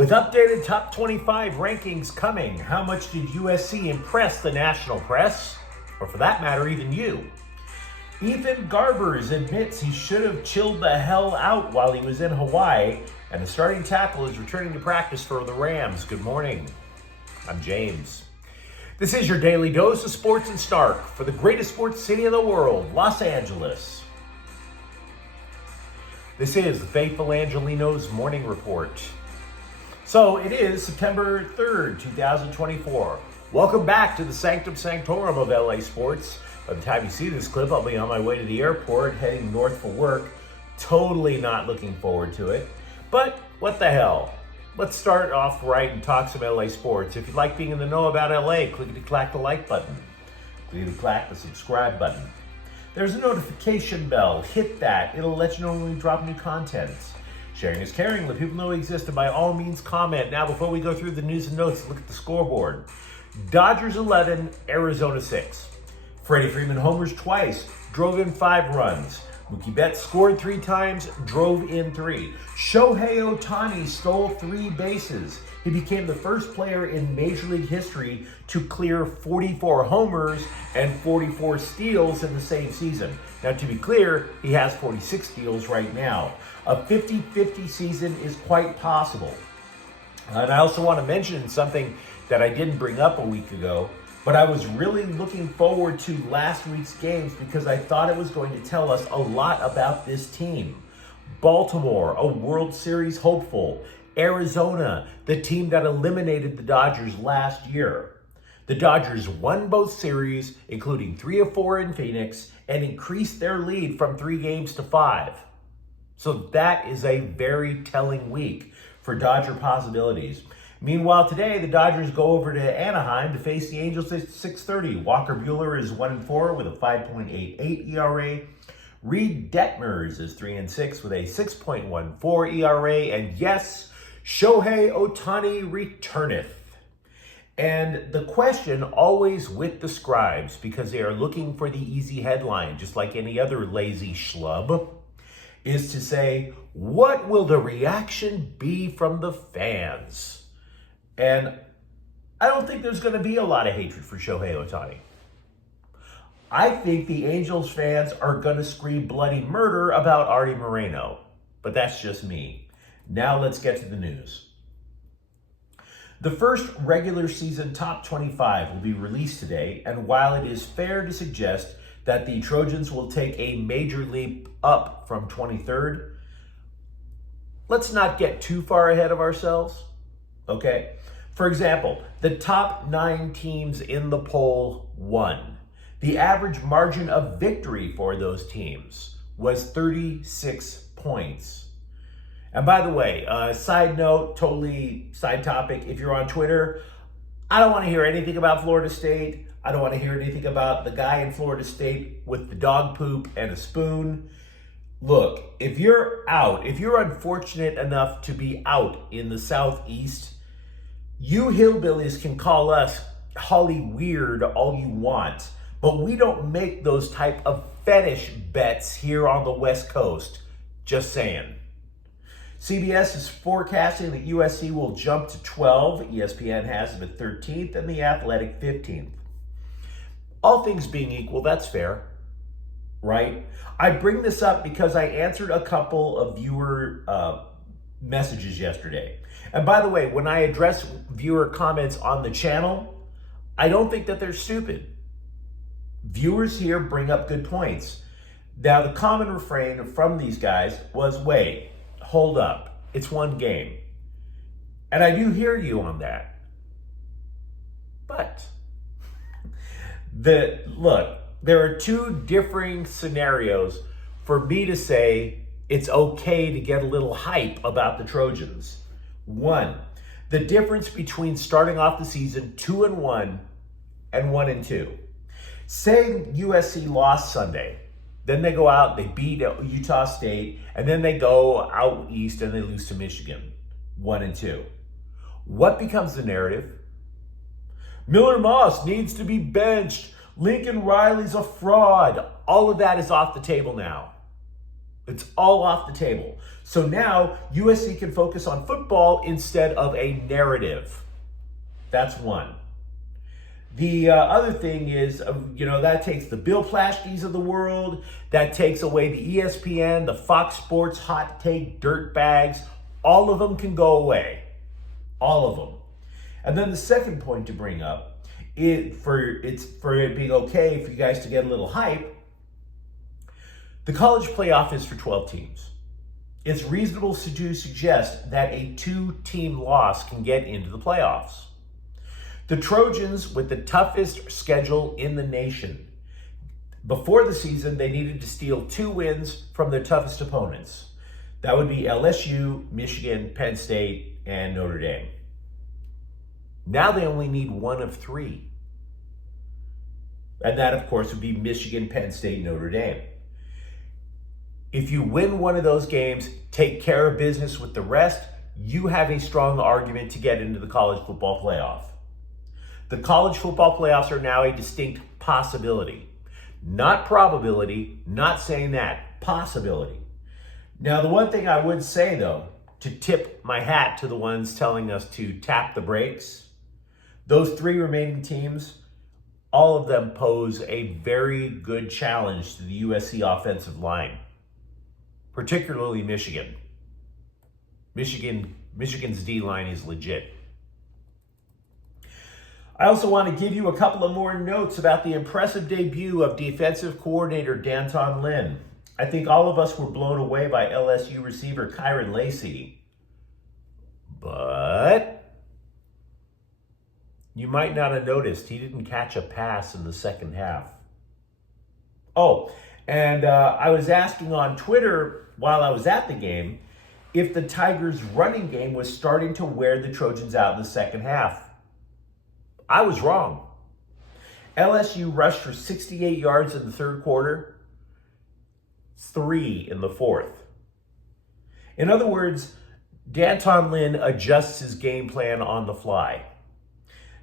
With updated top 25 rankings coming, how much did USC impress the national press? Or for that matter, even you? Ethan Garbers admits he should have chilled the hell out while he was in Hawaii, and the starting tackle is returning to practice for the Rams. Good morning. I'm James. This is your daily dose of sports and snark for the greatest sports city in the world, Los Angeles. This is the faithful Angelenos morning report. So it is September 3rd, 2024. Welcome back to the Sanctum Sanctorum of LA Sports. By the time you see this clip, I'll be on my way to the airport, heading north for work. Totally not looking forward to it. But what the hell? Let's start off right and talk some LA sports. If you'd like being in the know about LA, clickety-clack the like button. Clickety-clack the subscribe button. There's a notification bell. Hit that. It'll let you know when we drop new content. Sharing is caring. Let people know we exist, and by all means comment. Now, before we go through the news and notes, look at the scoreboard. Dodgers 11, Arizona 6. Freddie Freeman homers twice, drove in 5 runs. Mookie Betts scored 3 times, drove in 3. Shohei Ohtani stole 3 bases. He became the first player in Major League history to clear 44 homers and 44 steals in the same season. Now, to be clear, he has 46 steals right now. A 50-50 season is quite possible. And I also want to mention something that I didn't bring up a week ago, but I was really looking forward to last week's games because I thought it was going to tell us a lot about this team. Baltimore, a World Series hopeful. Arizona, the team that eliminated the Dodgers last year. The Dodgers won both series, including 3 of 4 in Phoenix, and increased their lead from 3 games to 5. So that is a very telling week for Dodger possibilities. Meanwhile, today, the Dodgers go over to Anaheim to face the Angels at 6:30. Walker Buehler is 1-4 with a 5.88 ERA. Reed Detmers is 3-6 with a 6.14 ERA. And yes, Shohei Ohtani returneth. And the question always with the scribes, because they are looking for the easy headline, just like any other lazy schlub, is to say, what will the reaction be from the fans? And I don't think there's going to be a lot of hatred for Shohei Ohtani. I think the Angels fans are going to scream bloody murder about Artie Moreno. But that's just me. Now let's get to the news. The first regular season top 25 will be released today, and while it is fair to suggest that the Trojans will take a major leap up from 23rd, let's not get too far ahead of ourselves, okay? For example, the top 9 teams in the poll won. The average margin of victory for those teams was 36 points. And by the way, side note, totally side topic, if you're on Twitter, I don't want to hear anything about Florida State. I don't want to hear anything about the guy in Florida State with the dog poop and a spoon. Look, if you're unfortunate enough to be out in the Southeast, you hillbillies can call us Holly Weird all you want, but we don't make those type of fetish bets here on the West Coast. Just saying. CBS is forecasting that USC will jump to 12. ESPN has them at 13th and The Athletic 15th. All things being equal, that's fair, right? I bring this up because I answered a couple of viewer messages yesterday. And by the way, when I address viewer comments on the channel, I don't think that they're stupid. Viewers here bring up good points. Now, the common refrain from these guys was, wait, hold up, it's one game. And I do hear you on that. But look, there are 2 differing scenarios for me to say it's okay to get a little hype about the Trojans. 1, the difference between starting off the season 2-1 and 1-2. Say USC lost Sunday, then they go out, they beat Utah State, and then they go out east and they lose to Michigan, 1-2. What becomes the narrative? Miller Moss needs to be benched. Lincoln Riley's a fraud. All of that is off the table now. It's all off the table. So now USC can focus on football instead of a narrative. That's one. The other thing is, that takes the Bill Plaschkes of the world. That takes away the ESPN, the Fox Sports hot take dirt bags. All of them can go away. All of them. And then the second point to bring up, for it being okay for you guys to get a little hype, the college playoff is for 12 teams. It's reasonable to suggest that a 2-team loss can get into the playoffs. The Trojans, with the toughest schedule in the nation, before the season, they needed to steal 2 wins from their toughest opponents. That would be LSU, Michigan, Penn State, and Notre Dame. Now they only need 1 of 3. And that, of course, would be Michigan, Penn State, Notre Dame. If you win one of those games, take care of business with the rest, you have a strong argument to get into the college football playoff. The college football playoffs are now a distinct possibility. Not probability, not saying that, possibility. Now, the one thing I would say, though, to tip my hat to the ones telling us to tap the brakes, those 3 remaining teams, all of them pose a very good challenge to the USC offensive line, particularly Michigan. Michigan's D-line is legit. I also want to give you a couple of more notes about the impressive debut of defensive coordinator D'Anton Lynn. I think all of us were blown away by LSU receiver Kyron Lacey. But you might not have noticed he didn't catch a pass in the second half. Oh, and I was asking on Twitter while I was at the game if the Tigers' running game was starting to wear the Trojans out in the second half. I was wrong. LSU rushed for 68 yards in the third quarter, 3 in the fourth. In other words, D'Anton Lynn adjusts his game plan on the fly.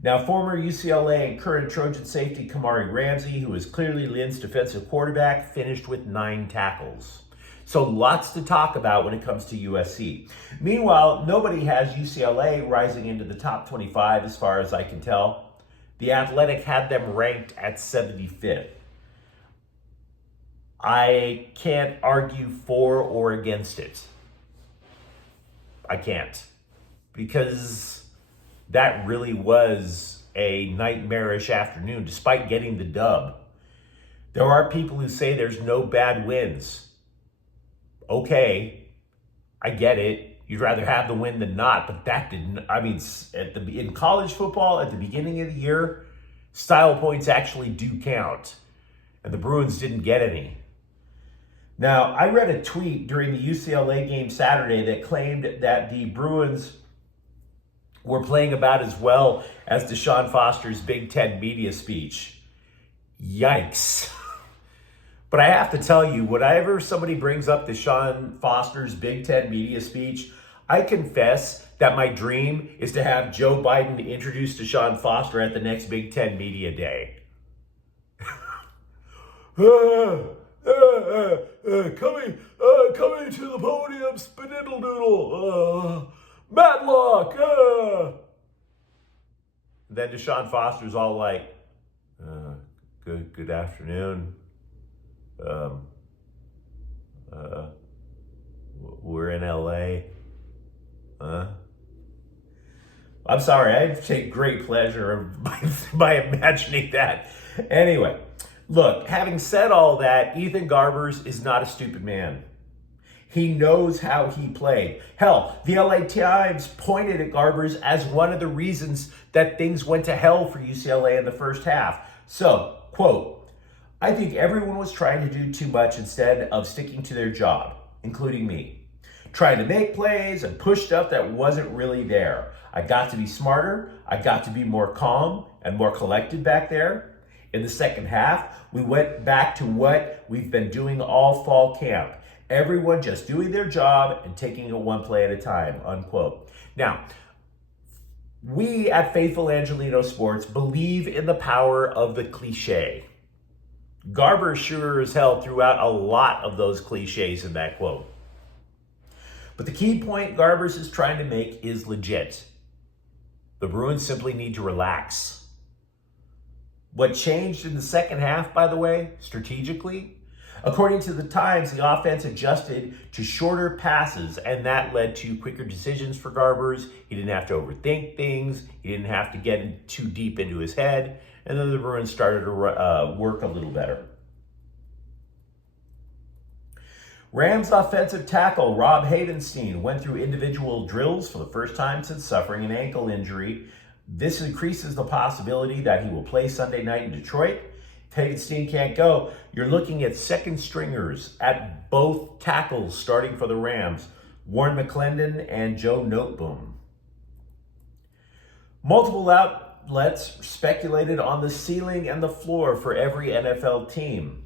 Now, former UCLA and current Trojan safety Kamari Ramsey, who is clearly Lynn's defensive quarterback, finished with 9 tackles. So lots to talk about when it comes to USC. Meanwhile, nobody has UCLA rising into the top 25 as far as I can tell. The Athletic had them ranked at 75th. I can't argue for or against it. I can't. Because that really was a nightmarish afternoon, despite getting the dub. There are people who say there's no bad wins. Okay, I get it. You'd rather have the win than not, but that didn't. In college football, at the beginning of the year, style points actually do count, and the Bruins didn't get any. Now, I read a tweet during the UCLA game Saturday that claimed that the Bruins were playing about as well as Deshaun Foster's Big Ten media speech. Yikes. But I have to tell you, whenever somebody brings up Deshaun Foster's Big Ten media speech, I confess that my dream is to have Joe Biden introduce Deshaun Foster at the next Big Ten media day. Coming to the podium, Spaniddle Doodle, Matlock. Then Deshaun Foster's all like, good afternoon. We're in LA. I'm sorry, I take great pleasure by imagining that. Anyway, look, having said all that, Ethan Garbers is not a stupid man. He knows how he played. Hell, the LA Times pointed at Garbers as one of the reasons that things went to hell for UCLA in the first half. So, quote, "I think everyone was trying to do too much instead of sticking to their job, including me. Trying to make plays and push stuff that wasn't really there. I got to be smarter. I got to be more calm and more collected back there. In the second half, we went back to what we've been doing all fall camp. Everyone just doing their job and taking it one play at a time," unquote. Now, we at Faithful Angelenos Sports believe in the power of the cliche. Garbers sure as hell threw out a lot of those cliches in that quote. But the key point Garbers is trying to make is legit. The Bruins simply need to relax. What changed in the second half, by the way, strategically? According to the Times, the offense adjusted to shorter passes, and that led to quicker decisions for Garbers. He didn't have to overthink things. He didn't have to get too deep into his head. And then the Bruins started to work a little better. Rams offensive tackle Rob Havenstein went through individual drills for the first time since suffering an ankle injury. This increases the possibility that he will play Sunday night in Detroit. If Havenstein can't go, you're looking at second stringers at both tackles starting for the Rams, Warren McClendon and Joe Noteboom. Multiple outlets speculated on the ceiling and the floor for every NFL team.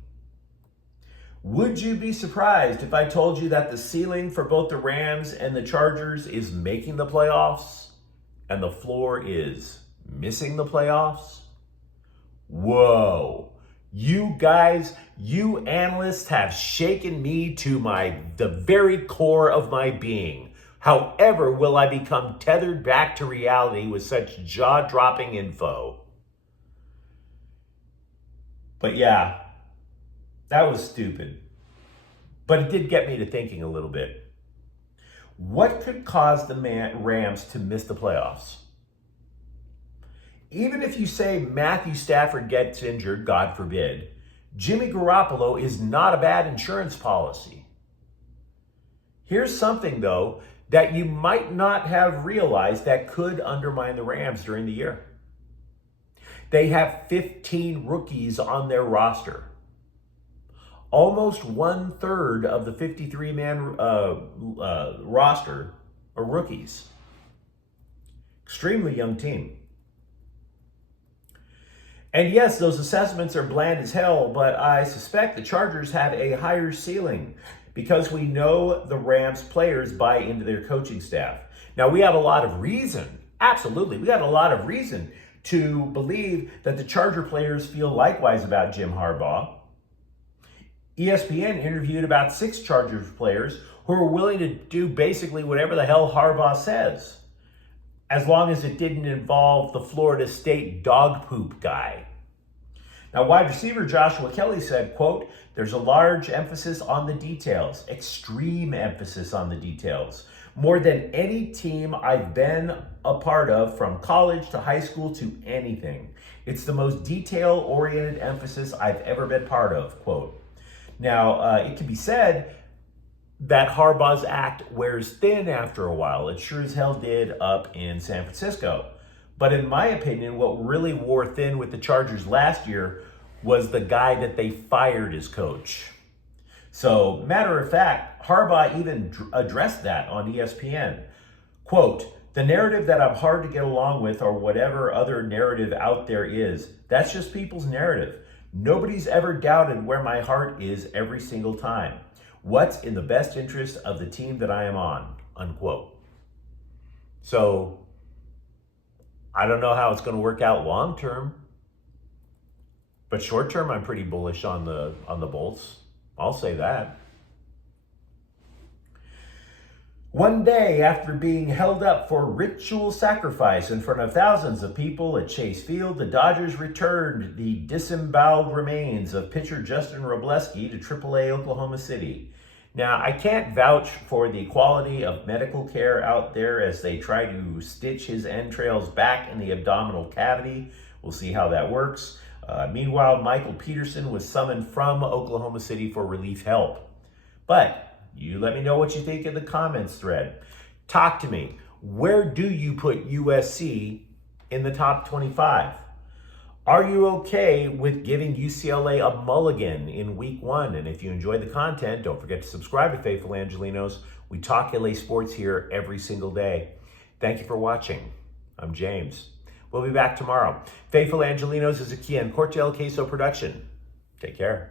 Would you be surprised if I told you that the ceiling for both the Rams and the Chargers is making the playoffs and the floor is missing the playoffs? Whoa. You guys, you analysts have shaken me to the very core of my being. However, will I become tethered back to reality with such jaw-dropping info? But yeah, that was stupid. But it did get me to thinking a little bit. What could cause the Rams to miss the playoffs? Even if you say Matthew Stafford gets injured, God forbid, Jimmy Garoppolo is not a bad insurance policy. Here's something, though, that you might not have realized that could undermine the Rams during the year. They have 15 rookies on their roster. Almost 1/3 of the 53-man roster are rookies. Extremely young team. And yes, those assessments are bland as hell, but I suspect the Chargers have a higher ceiling because we know the Rams players buy into their coaching staff. Now, we have a lot of reason, absolutely, we got a lot of reason to believe that the Charger players feel likewise about Jim Harbaugh. ESPN interviewed about 6 Chargers players who are willing to do basically whatever the hell Harbaugh says, as long as it didn't involve the Florida State dog poop guy. Now, wide receiver Joshua Kelly said, quote, "There's a large emphasis on the details, extreme emphasis on the details. More than any team I've been a part of from college to high school to anything. It's the most detail-oriented emphasis I've ever been part of," quote. Now, it can be said that Harbaugh's act wears thin after a while. It sure as hell did up in San Francisco. But in my opinion, what really wore thin with the Chargers last year was the guy that they fired as coach. So, matter of fact, Harbaugh even addressed that on ESPN. Quote, "The narrative that I'm hard to get along with or whatever other narrative out there is, that's just people's narrative. Nobody's ever doubted where my heart is every single time. What's in the best interest of the team that I am on," unquote. So, I don't know how it's going to work out long term, but short term, I'm pretty bullish on the Bolts. I'll say that. One day after being held up for ritual sacrifice in front of thousands of people at Chase Field, the Dodgers returned the disemboweled remains of pitcher Justin Robleski to AAA Oklahoma City. Now, I can't vouch for the quality of medical care out there as they try to stitch his entrails back in the abdominal cavity. We'll see how that works. Meanwhile, Michael Peterson was summoned from Oklahoma City for relief help. But you let me know what you think in the comments thread. Talk to me. Where do you put USC in the top 25? Are you okay with giving UCLA a mulligan in week 1? And if you enjoyed the content, don't forget to subscribe to Faithful Angelenos. We talk LA sports here every single day. Thank you for watching. I'm James. We'll be back tomorrow. Faithful Angelenos is a Kian Cortel Queso production. Take care.